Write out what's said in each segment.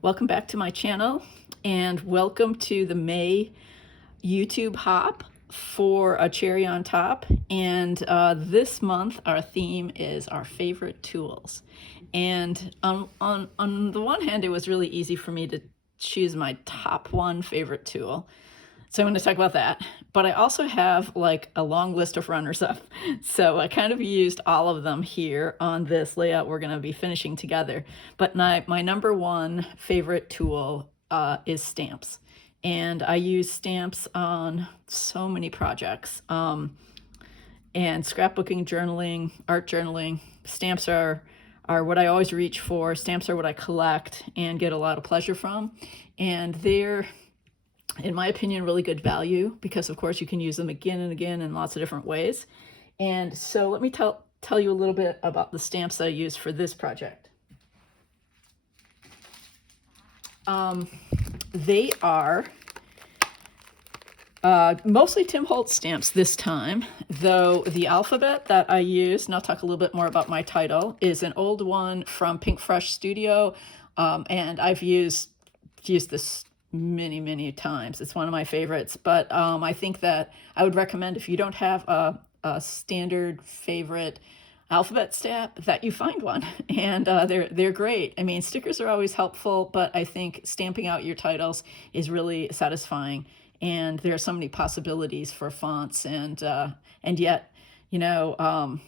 Welcome back to my channel and welcome to the May YouTube hop for a cherry on top. And this month our theme is our favorite tools. And on the one hand, it was really easy for me to choose my top one favorite tool. So I'm going to talk about that. But I also have like a long list of runners-up. So I kind of used all of them here on this layout we're going to be finishing together. But my number one favorite tool is stamps. And I use stamps on so many projects. And scrapbooking, journaling, art journaling. Stamps are what I always reach for. Stamps are what I collect and get a lot of pleasure from. And they're, in my opinion, really good value because, of course, you can use them again and again in lots of different ways. And so let me tell you a little bit about the stamps that I use for this project. They are mostly Tim Holtz stamps this time, though the alphabet that I use, and I'll talk a little bit more about my title, is an old one from Pink Fresh Studio, and I've used this many times. It's one of my favorites, but I think that I would recommend, if you don't have a standard favorite alphabet stamp, that you find one. And they're great. I mean, stickers are always helpful, but I think stamping out your titles is really satisfying. And there are so many possibilities for fonts, and yet, you know,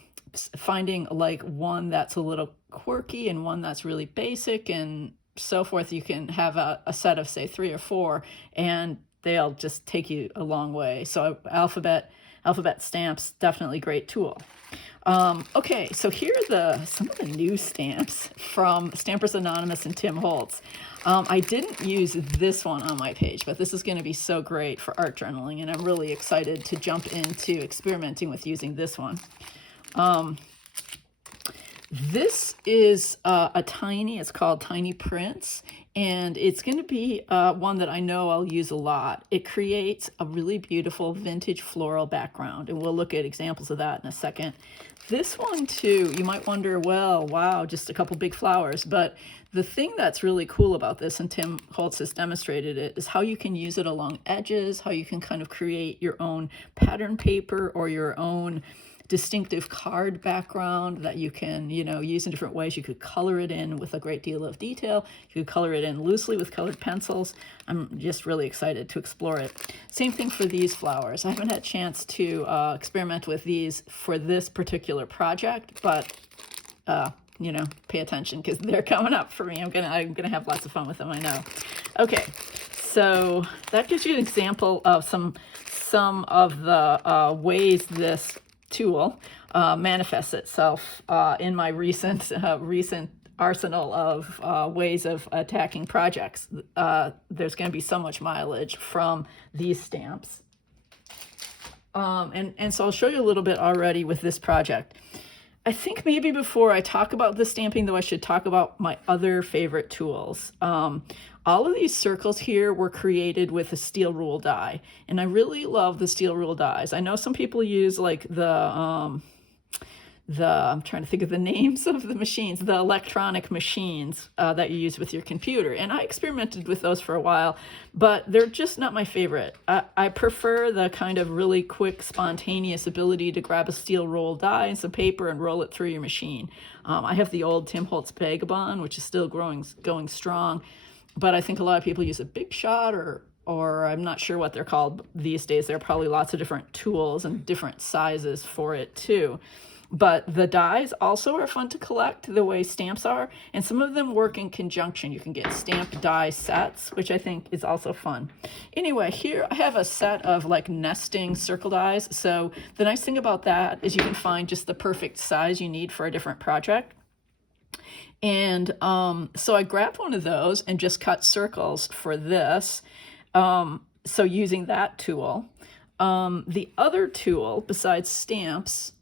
finding like one that's a little quirky and one that's really basic and so forth. You can have a set of, say, 3 or 4, and they'll just take you a long way. So alphabet stamps, definitely great tool. Okay, so here are some of the new stamps from Stampers Anonymous and Tim Holtz. I didn't use this one on my page, but this is going to be so great for art journaling, and I'm really excited to jump into experimenting with using this one. This is it's called Tiny Prints, and it's going to be one that I know I'll use a lot. It creates a really beautiful vintage floral background, and we'll look at examples of that in a second. This one too, you might wonder, well, wow, just a couple big flowers, but the thing that's really cool about this, and Tim Holtz has demonstrated it, is how you can use it along edges, how you can kind of create your own pattern paper or your own distinctive card background that you can, you know, use in different ways. You could color it in with a great deal of detail. You could color it in loosely with colored pencils. I'm just really excited to explore it. Same thing for these flowers. I haven't had a chance to experiment with these for this particular project, but you know, pay attention because they're coming up for me. I'm gonna have lots of fun with them, I know. Okay, so that gives you an example of some of the ways this tool manifests itself in my recent arsenal of ways of attacking projects. There's going to be so much mileage from these stamps. And so I'll show you a little bit already with this project. I think maybe before I talk about the stamping, though, I should talk about my other favorite tools. All of these circles here were created with a steel rule die, and I really love the steel rule dies. I know some people use like I'm trying to think of the names of the machines, the electronic machines that you use with your computer. And I experimented with those for a while, but they're just not my favorite. I prefer the kind of really quick, spontaneous ability to grab a steel roll die and some paper and roll it through your machine. I have the old Tim Holtz Vagabond, which is still going strong, but I think a lot of people use a Big Shot or I'm not sure what they're called these days. There are probably lots of different tools and different sizes for it too. But the dies also are fun to collect the way stamps are, and some of them work in conjunction. You can get stamp die sets, which I think is also fun. Anyway, here I have a set of like nesting circle dies. So the nice thing about that is you can find just the perfect size you need for a different project. And so I grabbed one of those and just cut circles for this. So using that tool. The other tool besides stamps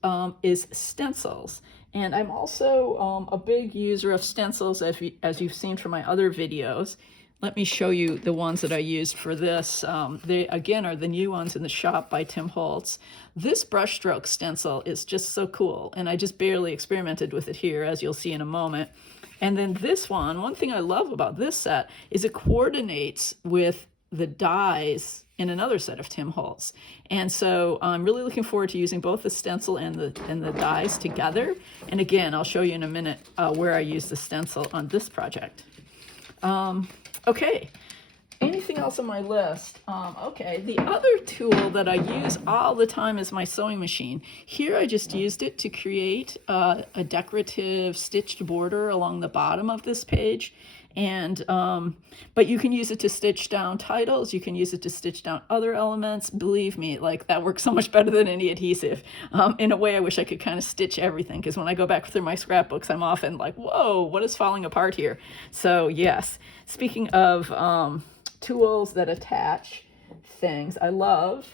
is stencils. And I'm also a big user of stencils, as you've seen from my other videos. let me show you the ones that I used for this. They, again, are the new ones in the shop by Tim Holtz. This brushstroke stencil is just so cool, and I just barely experimented with it here, as you'll see in a moment. And then this one thing I love about this set is it coordinates with the dies in another set of Tim Holtz. And so I'm really looking forward to using both the stencil and the dies together. And again, I'll show you in a minute where I use the stencil on this project. Okay, anything else on my list? Okay, the other tool that I use all the time is my sewing machine. Here I just used it to create a decorative stitched border along the bottom of this page. And but you can use it to stitch down titles, you can use it to stitch down other elements. Believe me, like, that works so much better than any adhesive. In a way, I wish I could kind of stitch everything, because when I go back through my scrapbooks, I'm often like, whoa, what is falling apart here? So yes, speaking of tools that attach things, I love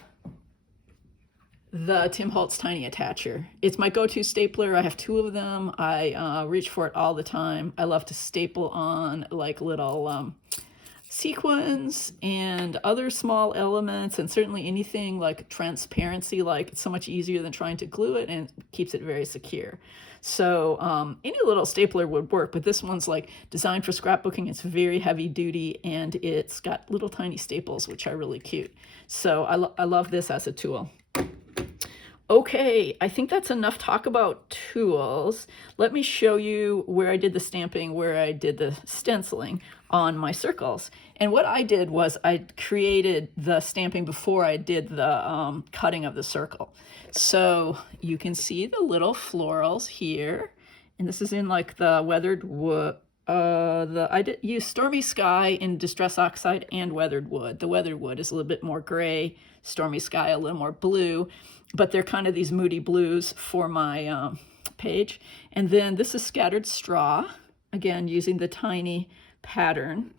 the Tim Holtz Tiny Attacher. It's my go-to stapler. I have 2 of them. I reach for it all the time. I love to staple on like little sequins and other small elements, and certainly anything like transparency, like, it's so much easier than trying to glue it, and keeps it very secure. So any little stapler would work, but this one's like designed for scrapbooking. It's very heavy duty, and it's got little tiny staples, which are really cute. So I love this as a tool. Okay, I think that's enough talk about tools. Let me show you where I did the stamping, where I did the stenciling on my circles. And what I did was I created the stamping before I did the cutting of the circle. So you can see the little florals here, and this is in like the weathered wood. I did use Stormy Sky in Distress Oxide and Weathered Wood. The Weathered Wood is a little bit more gray, Stormy Sky a little more blue, but they're kind of these moody blues for my page. And then this is Scattered Straw, again using the tiny pattern.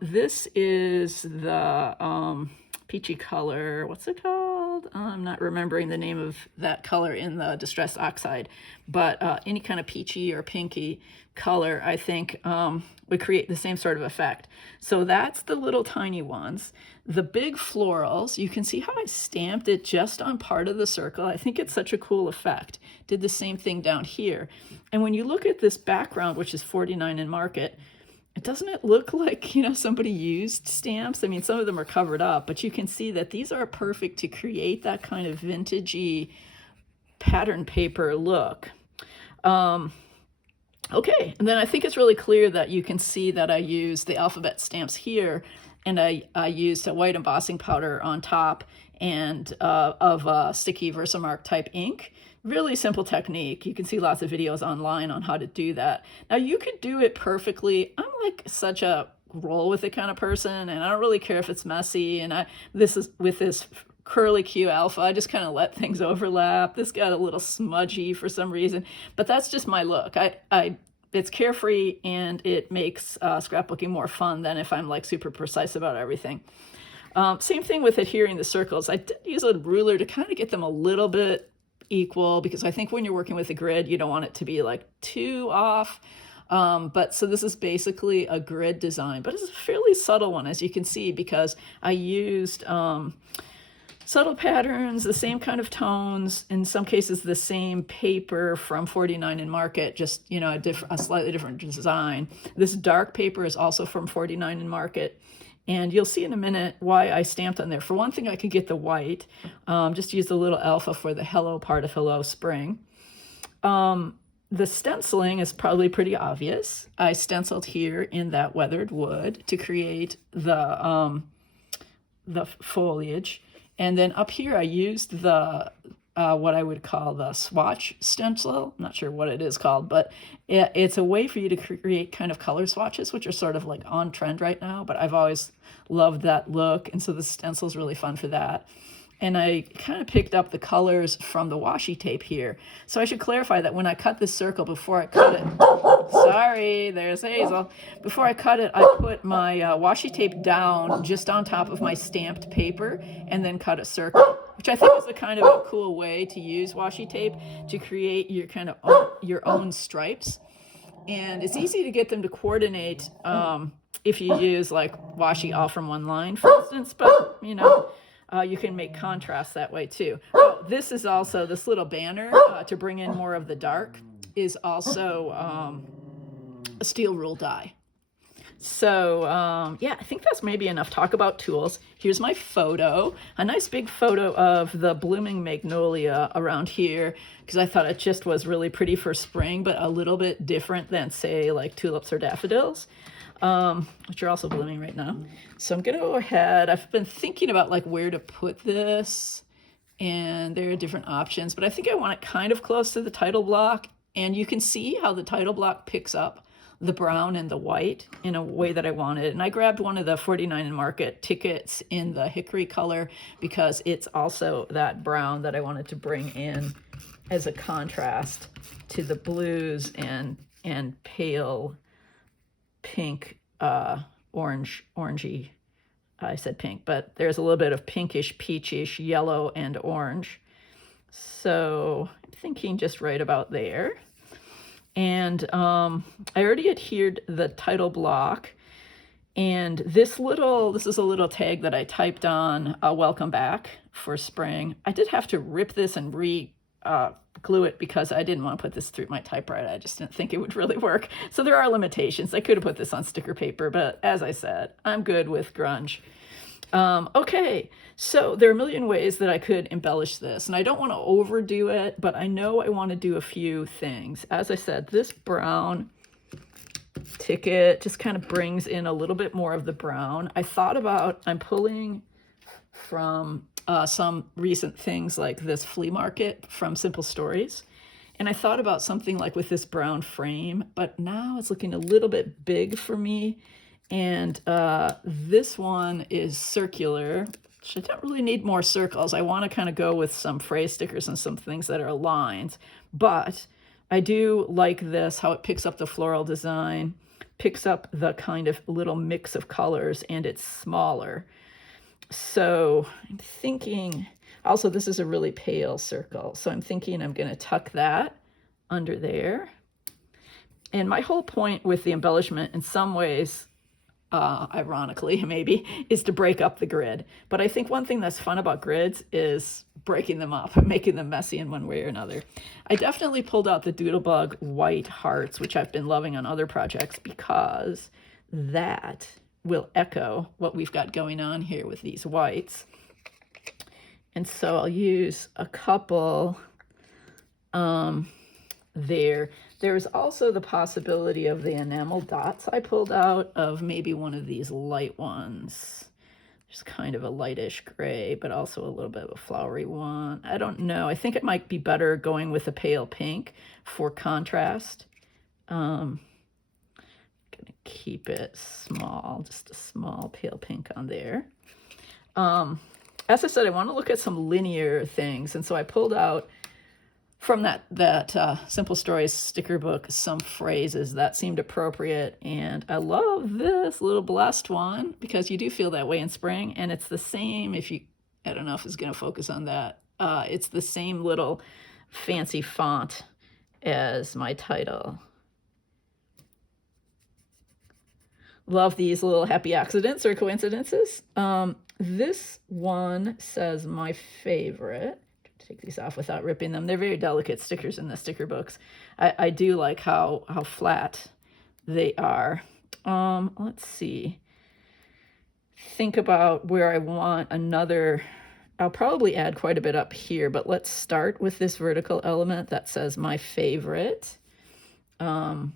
This is the peachy color, what's it called? I'm not remembering the name of that color in the Distress Oxide, but any kind of peachy or pinky color, I think, would create the same sort of effect. So that's the little tiny ones. The big florals, you can see how I stamped it just on part of the circle. I think it's such a cool effect. Did the same thing down here. And when you look at this background, which is 49 in market, doesn't it look like, you know, somebody used stamps? I mean, some of them are covered up, but you can see that these are perfect to create that kind of vintagey pattern paper look. Okay, and then I think it's really clear that you can see that I use the alphabet stamps here, and I used a white embossing powder on top and of sticky Versamark type ink. Really simple technique. You can see lots of videos online on how to do that. Now, you could do it perfectly. I'm like such a roll with it kind of person, and I don't really care if it's messy. And this is with this curly Q alpha, I just kind of let things overlap. This got a little smudgy for some reason, but that's just my look. It's carefree, and it makes scrapbooking more fun than if I'm like super precise about everything. Same thing with adhering the circles. I did use a ruler to kind of get them a little bit equal, because I think when you're working with a grid, you don't want it to be like too off. But so this is basically a grid design, but it's a fairly subtle one, as you can see, because I used subtle patterns, the same kind of tones, in some cases the same paper from 49 in market, just, you know, a slightly different design. This dark paper is also from 49 in market. And you'll see in a minute why I stamped on there. For one thing, I could get the white. Just use the little alpha for the hello part of Hello Spring. The stenciling is probably pretty obvious. I stenciled here in that weathered wood to create the foliage. And then up here, I used the what I would call the swatch stencil. I'm not sure what it is called, but it's a way for you to create kind of color swatches, which are sort of like on trend right now, but I've always loved that look, and so the stencil is really fun for that. And I kind of picked up the colors from the washi tape here. So I should clarify that when I cut this circle, before I cut it, sorry, there's Hazel. Before I cut it, I put my washi tape down just on top of my stamped paper and then cut a circle, which I think is a kind of a cool way to use washi tape to create your kind of your own stripes. And it's easy to get them to coordinate if you use like washi all from one line, for instance, but you know, you can make contrast that way too. Oh, this is also, this little banner to bring in more of the dark is also a steel rule die. So yeah, I think that's maybe enough talk about tools. Here's my photo, a nice big photo of the blooming magnolia around here, because I thought it just was really pretty for spring, but a little bit different than, say, like tulips or daffodils, which are also blooming right now. So I'm gonna go ahead. I've been thinking about like where to put this, and there are different options, but I think I want it kind of close to the title block, and you can see how the title block picks up the brown and the white in a way that I wanted. And I grabbed one of the 49 and Market tickets in the hickory color because it's also that brown that I wanted to bring in as a contrast to the blues and pale pink, orangey. I said pink, but there's a little bit of pinkish, peachish, yellow, and orange. So I'm thinking just right about there. And I already adhered the title block. And this is a little tag that I typed on, welcome back for spring. I did have to rip this and glue it because I didn't want to put this through my typewriter. I just didn't think it would really work. So there are limitations. I could have put this on sticker paper, but as I said, I'm good with grunge. Okay, so there are a million ways that I could embellish this, and I don't want to overdo it, but I know I want to do a few things. As I said, this brown ticket just kind of brings in a little bit more of the brown. I thought about, I'm pulling from some recent things like this flea market from Simple Stories, and I thought about something like with this brown frame, but now it's looking a little bit big for me. And this one is circular, which I don't really need more circles. I want to kind of go with some phrase stickers and some things that are aligned. But I do like this, how it picks up the floral design, picks up the kind of little mix of colors, and it's smaller. So I'm thinking, also this is a really pale circle. So I'm thinking I'm going to tuck that under there. And my whole point with the embellishment in some ways, ironically maybe, is to break up the grid. But I think one thing that's fun about grids is breaking them up and making them messy in one way or another. I definitely pulled out the Doodlebug white hearts, which I've been loving on other projects, because that will echo what we've got going on here with these whites. And so I'll use a couple there. There's also the possibility of the enamel dots I pulled out of maybe one of these light ones. Just kind of a lightish gray, but also a little bit of a flowery one. I don't know. I think it might be better going with a pale pink for contrast. I'm gonna keep it small, just a small pale pink on there. As I said, I want to look at some linear things, and so I pulled out from that Simple Stories sticker book some phrases that seemed appropriate, and I love this little blessed one because you do feel that way in spring, and it's the same, I don't know if it's going to focus on that, it's the same little fancy font as my title. Love these little happy accidents or coincidences. This one says my favorite. Take these off without ripping them. They're very delicate stickers in the sticker books. I do like how flat they are. Let's see. Think about where I want another. I'll probably add quite a bit up here, but let's start with this vertical element that says my favorite. And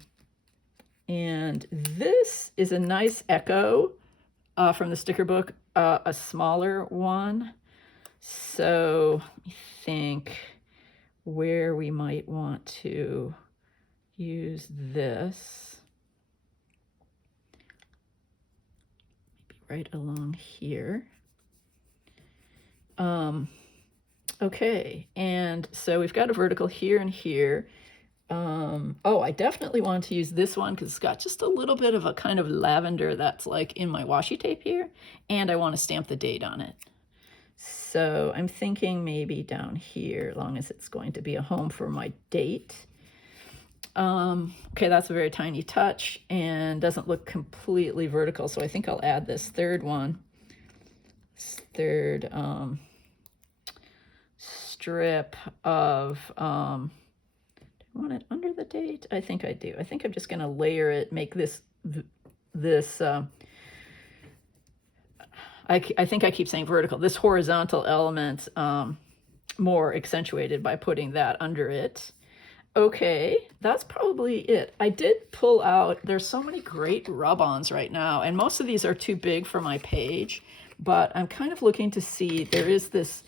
this is a nice echo from the sticker book, a smaller one. So I think where we might want to use this, maybe right along here. Okay, and so we've got a vertical here and here. Oh, I definitely want to use this one because it's got just a little bit of a kind of lavender that's like in my washi tape here, and I want to stamp the date on it. So I'm thinking maybe down here, as long as it's going to be a home for my date. Okay, that's a very tiny touch and doesn't look completely vertical, so I think I'll add this third one. This third strip of, do I want it under the date? I think I do. I think I'm just going to layer it, make this, I think I keep saying vertical, this horizontal element more accentuated by putting that under it. Okay, that's probably it. I did pull out, there's so many great rub-ons right now, and most of these are too big for my page, but I'm kind of looking to see, there is this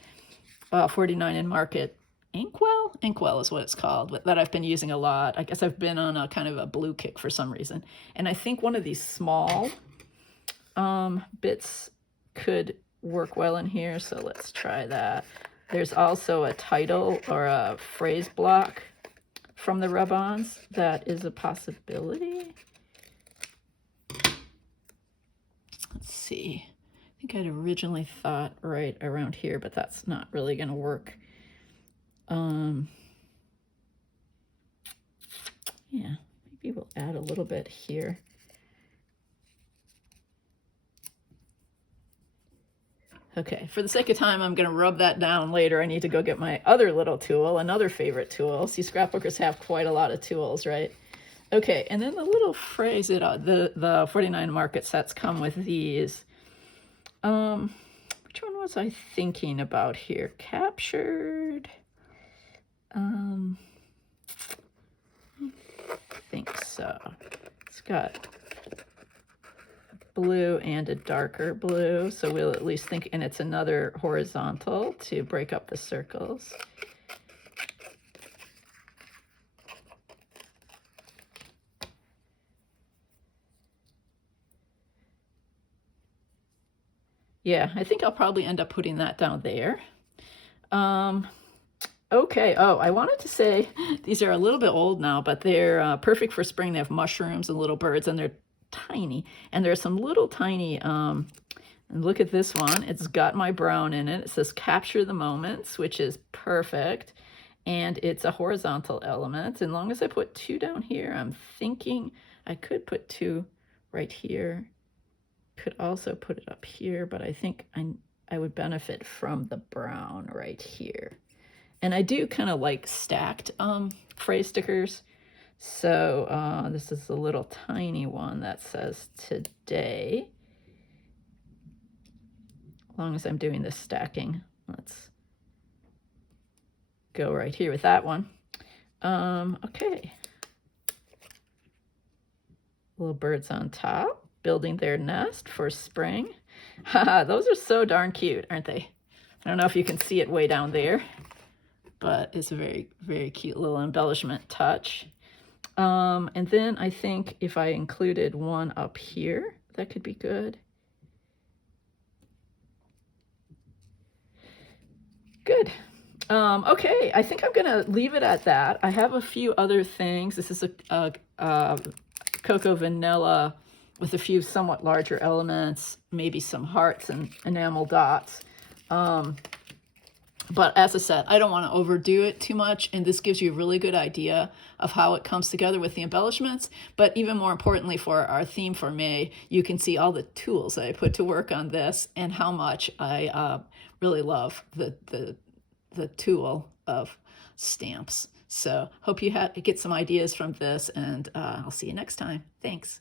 49 in Market Inkwell is what it's called, that I've been using a lot. I guess I've been on a kind of a blue kick for some reason. And I think one of these small bits could work well in here, so let's try that. There's also a title or a phrase block from the rub-ons that is a possibility. Let's see. I think I'd originally thought right around here, but that's not really going to work. Yeah, maybe we'll add a little bit here. Okay, for the sake of time, I'm going to rub that down later. I need to go get my other little tool, another favorite tool. See, scrapbookers have quite a lot of tools, right? Okay, and then the little phrase, the 49 Market sets come with these. Which one was I thinking about here? Captured. I think so. It's got blue and a darker blue, so we'll at least think, and it's another horizontal to break up the circles. Yeah, I think I'll probably end up putting that down there. Okay, oh, I wanted to say, these are a little bit old now, but they're perfect for spring. They have mushrooms and little birds, and they're tiny. And there's some little tiny, and look at this one. It's got my brown in it. It says capture the moments, which is perfect. And it's a horizontal element. As long as I put 2 down here, I'm thinking I could put 2 right here. Could also put it up here, but I think I would benefit from the brown right here. And I do kind of like stacked phrase stickers. So this is a little tiny one that says today. As long as I'm doing this stacking, let's go right here with that one. Okay. Little birds on top, building their nest for spring. Haha, those are so darn cute, aren't they? I don't know if you can see it way down there, but it's a very, very cute little embellishment touch. And then I think if I included one up here, that could be good. Good. Okay, I think I'm gonna leave it at that. I have a few other things. This is a cocoa vanilla with a few somewhat larger elements, maybe some hearts and enamel dots. But as I said, I don't want to overdo it too much, and this gives you a really good idea of how it comes together with the embellishments. But even more importantly, for our theme for May, you can see all the tools that I put to work on this and how much I really love the tool of stamps. So hope you get some ideas from this, and I'll see you next time. Thanks.